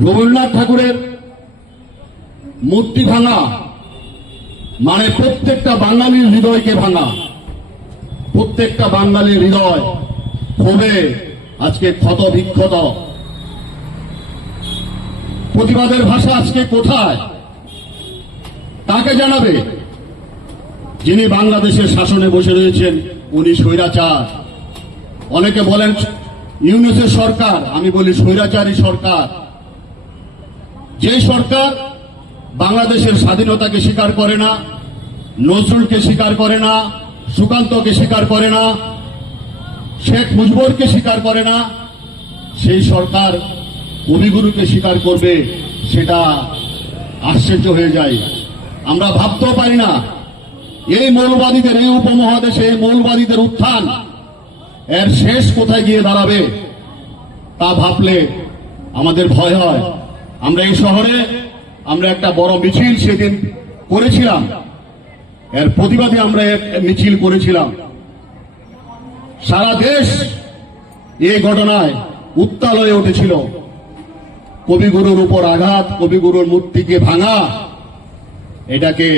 রবীন্দ্রনাথ ঠাকুরের মূর্তি ভাঙা মানে প্রত্যেকটা বাঙালির হৃদয়কে ভাঙা, প্রত্যেকটা বাঙালির হৃদয় ক্ষোভে আজকে ক্ষত বিক্ষত। প্রতিবাদের ভাষা আজকে কোথায় তাকে জানাবে যিনি বাংলাদেশের শাসনে বসে রয়েছেন, উনি স্বৈরাচার। অনেকে বলেন ইউনূসের সরকার, আমি বলি স্বৈরাচারী সরকার। যে সরকার বাংলাদেশের স্বাধীনতাকে স্বীকার করে না, নজরুলকে স্বীকার করে না, সুকান্তকে স্বীকার করে না, শেখ মুজিবুরকে স্বীকার করে না, সেই সরকার কবিগুরুকে স্বীকার করবে, সেটা আশ্চর্য হয়ে যায়। আমরা ভাবতেও পারি না এই মৌলবাদীদের, এই উপমহাদেশে এই মৌলবাদীদের উত্থান এর শেষ কোথায় গিয়ে দাঁড়াবে তা ভাবলে আমাদের ভয় হয়। আমরা এই শহরে একটা বড় মিছিল সেদিন করেছিলাম, এর প্রতিবাদে আমরা এক মিছিল করেছিলাম। সারা দেশ এই ঘটনায় উত্তাল হয়ে উঠেছিল। কবিগুরুর উপর আঘাত, কবিগুরুর মূর্তিকে ভাঙা, এটাকে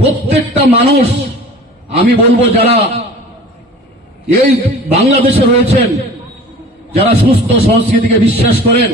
প্রত্যেকটা মানুষ, আমি বলবো যারা এই বাংলাদেশে রয়েছেন, যারা সুস্থ সংস্কৃতিকে বিশ্বাস করেন,